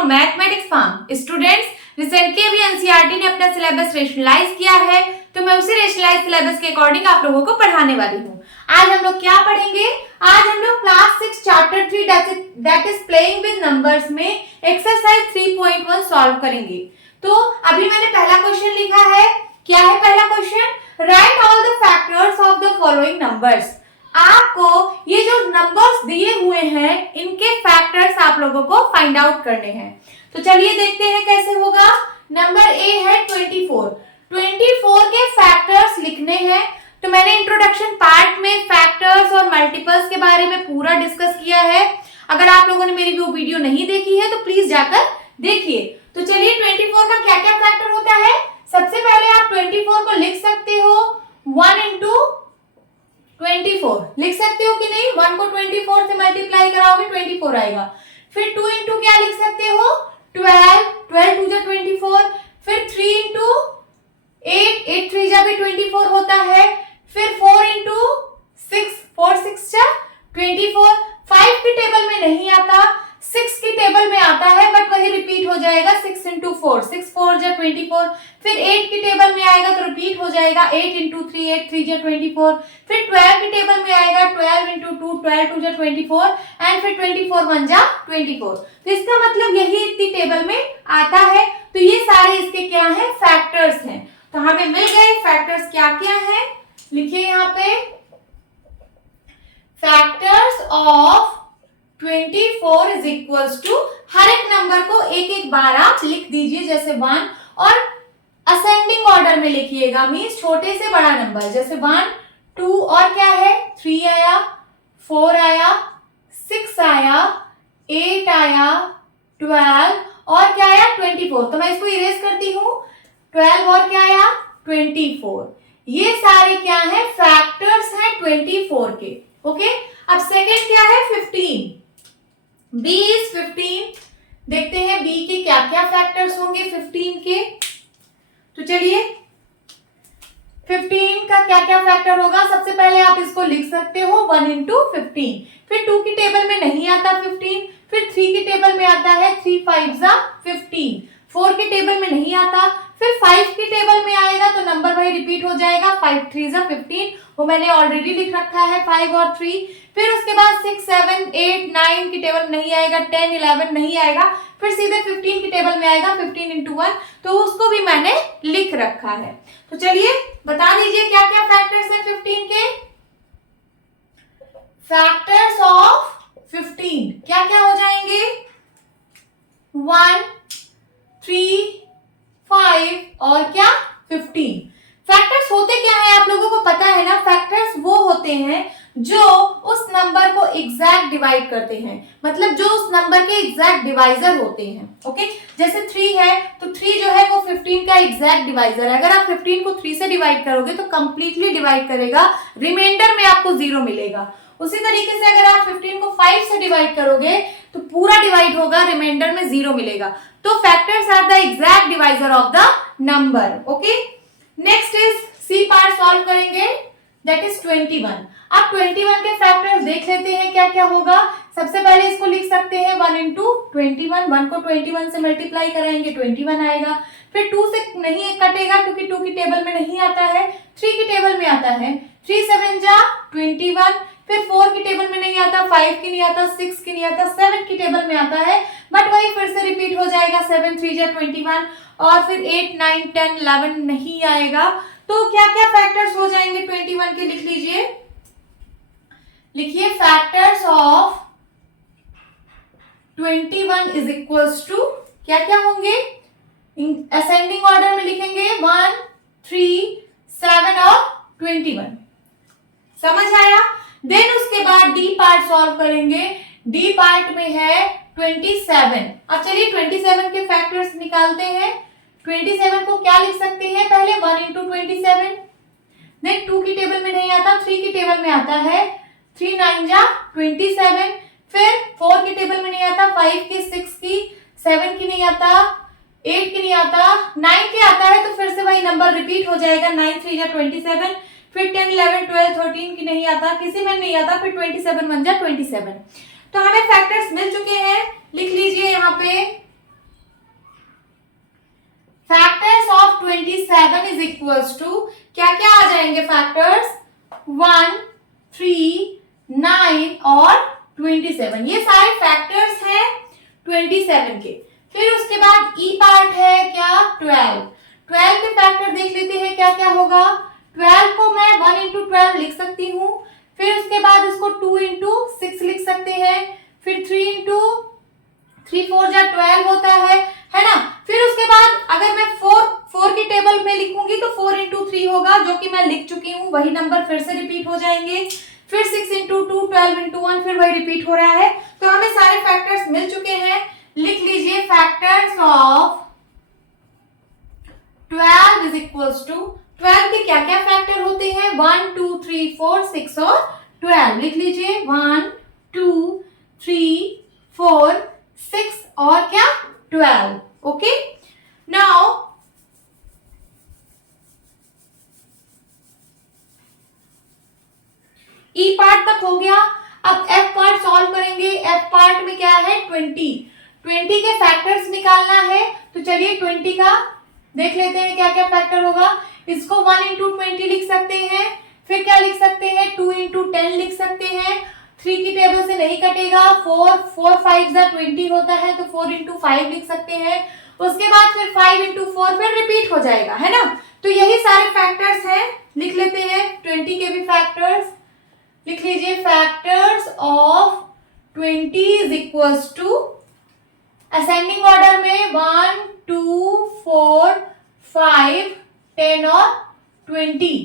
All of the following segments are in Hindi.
From mathematics form. Students, recently अभी एनसीईआरटी ने अपना सिलेबस रेशनलाइज किया है, तो मैं उसी रेशनलाइज सिलेबस के अकॉर्डिंग आप लोगों को पढ़ाने वाली हूँ। आज हम लोग क्या पढ़ेंगे? आज हम लोग class 6 chapter 3 that is playing with numbers में एक्सरसाइज 3.1 सॉल्व करेंगे। तो अभी मैंने पहला क्वेश्चन लिखा है। क्या है पहला question? Right all the factors of the following numbers. आपको ये जो नंबर्स दिए हुए हैं इनके फैक्टर्स आप लोगों को फाइंड आउट करने हैं। तो चलिए देखते हैं कैसे होगा। नंबर ए है 24। 24 के फैक्टर्स लिखने हैं। तो मैंने इंट्रोडक्शन पार्ट में फैक्टर्स और मल्टीपल्स के बारे में पूरा डिस्कस किया है। अगर आप लोगों ने मेरी वो वीडियो नहीं देखी है तो प्लीज जाकर देखिए। तो चलिए 24 का क्या क्या फैक्टर होता है। सबसे पहले आप 24 को लिख सकते हो 1 into 24 लिख सकते हो कि नहीं? 1 को 24 से मल्टीप्लाई कराओगे 24 आएगा। फिर 2 into क्या लिख सकते हो? 12 2 जा 24। फिर 3 into 8 3 जा भी 24 होता है। फिर 4 into 6 4 6 जा 24। 5 की टेबल में नहीं आता, 6 की टेबल में आता है बट वही रिपीट हो जाएगा 6 into 4 6 4 जा 24। फिर 8 की टेबल में आएगा तो रिपीट हो जाएगा 8 into 3 8 3 जा 24। फिर 12 की टेबल में आएगा 12 into 2 12 2 जा 24 एंड फिर 24 1 जा 24। तो इसका मतलब यही इतनी टेबल में आता है। तो ये सारे इसके क्या है? फैक्टर्स हैं। तो हमें मिल गए फैक्टर्स क्या क्या है। लिखिए यहाँ पे factors of 24 is equals to, हर एक नंबर को एक एक बार आप लिख दीजिए जैसे 1, और असेंडिंग ऑर्डर में लिखिएगा, मीन्स छोटे से बड़ा नंबर जैसे 1 2 और क्या है 3 आया 4 आया 6 आया 8 आया 12 और क्या आया 24। तो मैं इसको इरेज करती हूँ। 12 और क्या आया 24। ये सारे क्या है? फैक्टर्स हैं 24 के। ओके, अब सेकेंड क्या है? 15। B is 15। देखते हैं B के क्या क्या फैक्टर्स होंगे 15 के। तो चलिए 15 का क्या क्या फैक्टर होगा। सबसे पहले आप इसको लिख सकते हो 1 into 15। फिर 2 की टेबल में नहीं आता 15। फिर 3 की टेबल में आता है 3 5 जा 15। 4 की टेबल में नहीं आता। फिर 5 की टेबल में आएगा तो नंबर वही रिपीट हो जाएगा 5 3 जा 15, वो मैंने ऑलरेडी लिख रखा है 5 और 3। फिर उसके बाद 6 7 8 9 की टेबल में नहीं आएगा, 10 11 नहीं आएगा। फिर सीधे 15 की टेबल में आएगा 15 into 1, तो उसको भी मैंने लिख रखा है। तो चलिए बता दीजिए क्या क्या फैक्टर्स है 15 के। फैक्टर्स ऑफ 15 क्या क्या हो जाएंगे? 1 3 5 और क्या 15। फैक्टर्स होते क्या है आप लोगों को पता है ना? फैक्टर्स वो होते हैं जो उस नंबर को एग्जैक्ट डिवाइड करते हैं, मतलब जो उस नंबर के एग्जैक्ट डिवाइजर होते हैं। ओके, जैसे 3 है तो 3 जो है वो 15 का एग्जैक्ट डिवाइजर है। अगर आप 15 को 3 से डिवाइड करोगे तो कंप्लीटली डिवाइड करेगा, रिमाइंडर में आपको 0 मिलेगा। उसी तरीके से अगर आप 15 को 5 से डिवाइड करोगे तो पूरा डिवाइड होगा, रिमाइंडर में 0 मिलेगा। तो factors are the exact divisor of the number. Okay, next is C part solve करेंगे, दैट इज 21। अब 21 के फैक्टर्स देख लेते हैं क्या क्या होगा। सबसे पहले इसको लिख सकते हैं 1 into 21। 1 को 21 से मल्टीप्लाई कराएंगे 21 आएगा। फिर 2 से नहीं कटेगा क्योंकि 2 की टेबल में नहीं आता है, 3 की टेबल में आता है। 3 7 जा 21। फिर 4 की टेबल में नहीं आता, 5 की नहीं आता, 6 की नहीं आता, 7 की टेबल में आता है बट वही फिर से रिपीट हो जाएगा 7 3 जा 21। और फिर 8 9 10 11 नहीं आएगा। तो क्या क्या फैक्टर्स हो जाएंगे 21 के? लिख लीजिए, लिखिए factors of 21 is equals to क्या क्या होंगे? असेंडिंग ऑर्डर में लिखेंगे 1 3 7 और 21। समझ आया? देन उसके बाद डी पार्ट सॉल्व करेंगे। डी पार्ट में है 27। अब चलिए 27 के फैक्टर्स निकालते हैं। 27 को क्या लिख सकते हैं? पहले 1 into 27। देन 2 की टेबल में नहीं आता, 3 की टेबल में आता है 3 9 जा 27। फिर 4 की टेबल में नहीं आता, 5 की 6 की 7 की नहीं आता, 8 की नहीं आता, 9 की आता है तो फिर से वही नंबर रिपीट हो जाएगा 9 3 जा 27। फिर 10 11 12 13 की नहीं आता, किसी में नहीं आता, फिर 27 1 जा 27। तो हमें फैक्टर्स मिल चुके हैं, लिख लीजिए यहाँ पे इज इक्वल्स टू क्या क्या आ जाएंगे फैक्टर्स 1, 3, 9 और 27। ये सारे फैक्टर्स हैं 27 के। फिर उसके बाद ई पार्ट है क्या 12। 12 के फैक्टर देख लेते हैं क्या क्या होगा। 12 को मैं 1 इंटू 12 लिख सकती हूँ। फिर उसके बाद इसको 2 इंटू 6 लिख सकते हैं। फिर 3 इंटू 3 4 जा 12 होता है ना। फिर उसके बाद अगर मैं 4 की टेबल में लिखूंगी तो 4 इंटू 3 होगा, जो कि मैं लिख चुकी हूँ। वही नंबर फिर से रिपीट हो जाएंगे। फिर 6 इंटू 2 12 इंटू 1 फिर वही रिपीट हो रहा है। तो हमें सारे फैक्टर्स मिल चुके हैं। लिख लीजिए factors of 12 is equals to 12 के क्या क्या फैक्टर होते हैं 1 2 3 4 6 और 12। लिख लीजिए 1 2 3 4 6 और क्या 12। ओके, नाउ ई पार्ट तक हो गया। अब एफ पार्ट सॉल्व करेंगे। एफ पार्ट में क्या है 20 के फैक्टर्स निकालना है। तो चलिए 20 का देख लेते हैं क्या क्या फैक्टर होगा। इसको 1 इंटू 20 लिख सकते हैं। फिर क्या लिख सकते हैं 2 इंटू 10 लिख सकते हैं। 3 की टेबल से नहीं कटेगा। 4 5 जा 20 होता है तो 4 इंटू 5 लिख सकते हैं। उसके बाद फिर 5 इंटू 4 फिर रिपीट हो जाएगा, है ना। तो यही सारे फैक्टर्स हैं। लिख लेते हैं 20 के भी फैक्टर्स। लिख लीजिए factors of 20 is equals to ascending order में 1 2 4 5 10 और 20।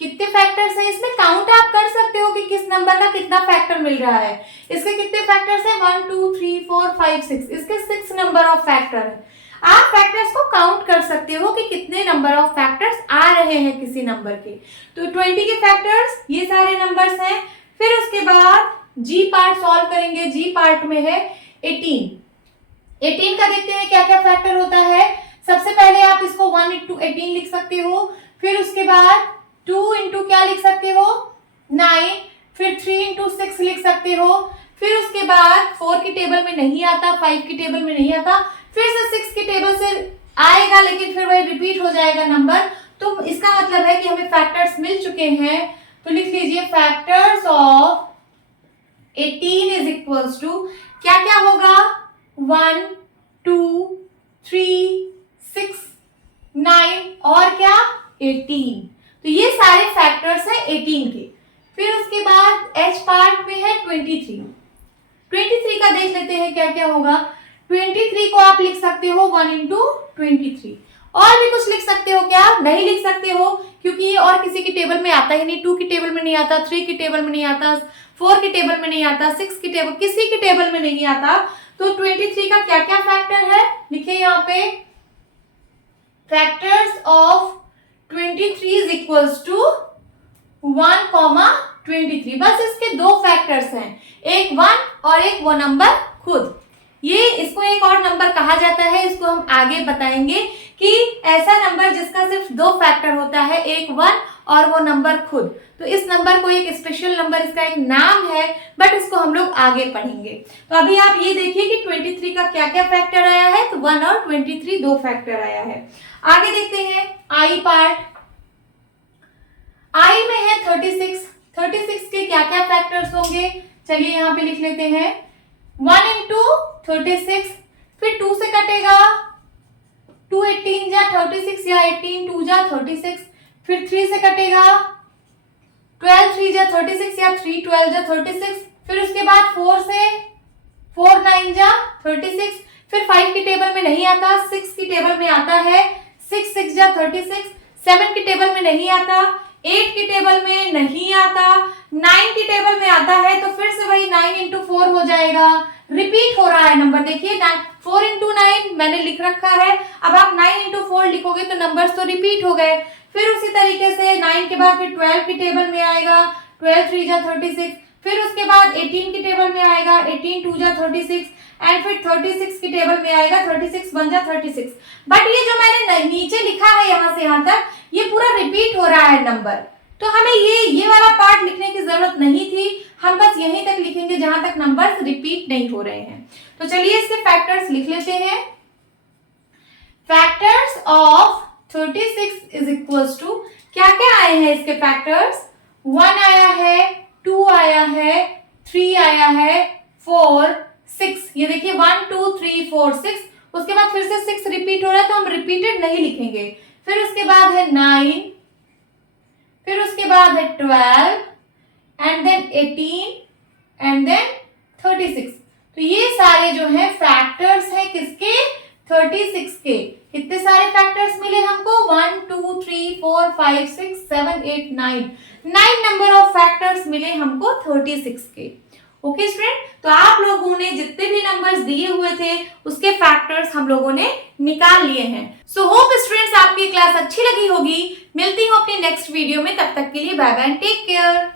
कितने फैक्टर्स हैं इसमें काउंट आप कर सकते हो कि किस नंबर का कितना फैक्टर मिल रहा है। इसके कितने फैक्टर्स हैं 1 2 3 4 5 6। इसके 6 नंबर ऑफ फैक्टर है। आप फैक्टर्स को काउंट कर सकते हो कि कितने नंबर ऑफ फैक्टर्स आ रहे हैं किसी नंबर के। तो 20 के फैक्टर्स ये सारे नंबर्स हैं। फिर उसके बाद जी पार्ट सॉल्व करेंगे। जी पार्ट में है 18 का देखते हैं क्या क्या फैक्टर होता है। सबसे पहले आप इसको 1 इंटू 18 लिख सकते हो। फिर उसके बाद 2 इंटू क्या लिख सकते हो 9। फिर 3 इंटू 6 लिख सकते हो। फिर उसके बाद 4 की टेबल में नहीं आता, 5 की टेबल में नहीं आता। फिर से 6 की टेबल से आएगा लेकिन फिर वही रिपीट हो जाएगा नंबर। तो इसका मतलब है कि हमें फैक्टर्स मिल चुके हैं। तो लिख लीजिए factors of 18 is equals to क्या क्या होगा 1 2 3 6 9 और क्या 18। तो ये सारे फैक्टर्स हैं 18 के। फिर उसके बाद एच पार्ट में है 23 का देख लेते हैं क्या क्या होगा। 23 को आप लिख सकते हो 1 इंटू 23। और भी कुछ लिख सकते हो क्या नहीं लिख सकते हो, क्योंकि ये और किसी की टेबल में आता ही नहीं। 2 की टेबल में नहीं आता, 3 की टेबल में नहीं आता, 4 की टेबल में नहीं आता, 6 की टेबल किसी की टेबल में नहीं आता। तो 23 का क्या क्या फैक्टर है लिखिए यहाँ पे factors of 23 is equals to 1, 23। बस इसके दो फैक्टर्स हैं, एक 1 और एक वो नंबर खुद। ये इसको एक और नंबर कहा जाता है, इसको हम आगे बताएंगे कि ऐसा नंबर जिसका सिर्फ दो फैक्टर होता है, एक 1 और वो नंबर खुद। तो इस नंबर को एक स्पेशल नंबर, इसका एक नाम है, बट इसको हम लोग आगे पढ़ेंगे। तो अभी आप ये देखिए कि 23 का क्या क्या फैक्टर आया है। तो 1 और 23 दो फैक्टर आया है। आगे देखते हैं आई पार्ट। आई में है 36 के क्या क्या फैक्टर्स होंगे चलिए यहाँ पे लिख लेते हैं। 1 इंटू 36, फिर 2 से कटेगा 2 18 जा 36 या 18 2 जा 36। फिर 3 से कटेगा 12 3 जा 36 या 3 12 जा 36। फिर उसके बाद 4 से 4 9 जा 36। फिर 5 की टेबल में नहीं आता, 6 की टेबल में आता है, 6 6 जा 36। 7 की टेबल में नहीं आता, 8 की टेबल में नहीं आता, 9 की टेबल में आता है। तो फिर से वही 9 इंटू 4 हो जाएगा, रिपीट हो रहा है नंबर। देखिए 4 इंटू 9 मैंने लिख रखा है, अब आप 9 इंटू 4 लिखोगे तो नंबर्स तो रिपीट हो गए। फिर उसी तरीके से 9 के बाद फिर 12 की टेबल में आएगा, 12 3 जा 36। फिर उसके बाद 18 की टेबल में आएगा, 18 2 जा 36। एंड फिर 36 की टेबल में आएगा, 36 1 जा 36। बट ये जो मैंने नीचे लिखा है यहाँ से यहाँ तक, ये पूरा रिपीट हो रहा है नंबर। तो हमें ये वाला पार्ट लिखने की जरूरत नहीं थी, हम बस यहीं तक लिखेंगे जहां तक नंबर्स रिपीट नहीं हो रहे हैं। तो चलिए इसके फैक्टर्स लिख लेते हैं। Factors of 36 is equals to, क्या क्या आए हैं इसके फैक्टर्स, 1 आया है, 2 आया है, 3 आया है, 4, 6, ये देखिए 1 2 3 4 6, उसके बाद फिर से 6 रिपीट हो रहा है तो हम रिपीटेड नहीं लिखेंगे, फिर उसके बाद है 9, फिर उसके बाद है 12 एंड देन 18 एंड देन 36। तो ये सारे जो है फैक्टर्स हैं किसके, 36 के। कितने सारे फैक्टर्स मिले हमको, 1 2 3 4 5 6 7 8 9 नंबर ऑफ फैक्टर्स मिले हमको 36 के। ओके स्टूडेंट, तो आप लोगों ने जितने भी नंबर्स दिए हुए थे उसके फैक्टर्स हम लोगों ने निकाल लिए हैं। सो होप स्टूडेंट्स आपकी क्लास अच्छी लगी होगी। मिलती हूँ अपनी नेक्स्ट वीडियो में, तब तक के लिए बाय बाय, टेक केयर।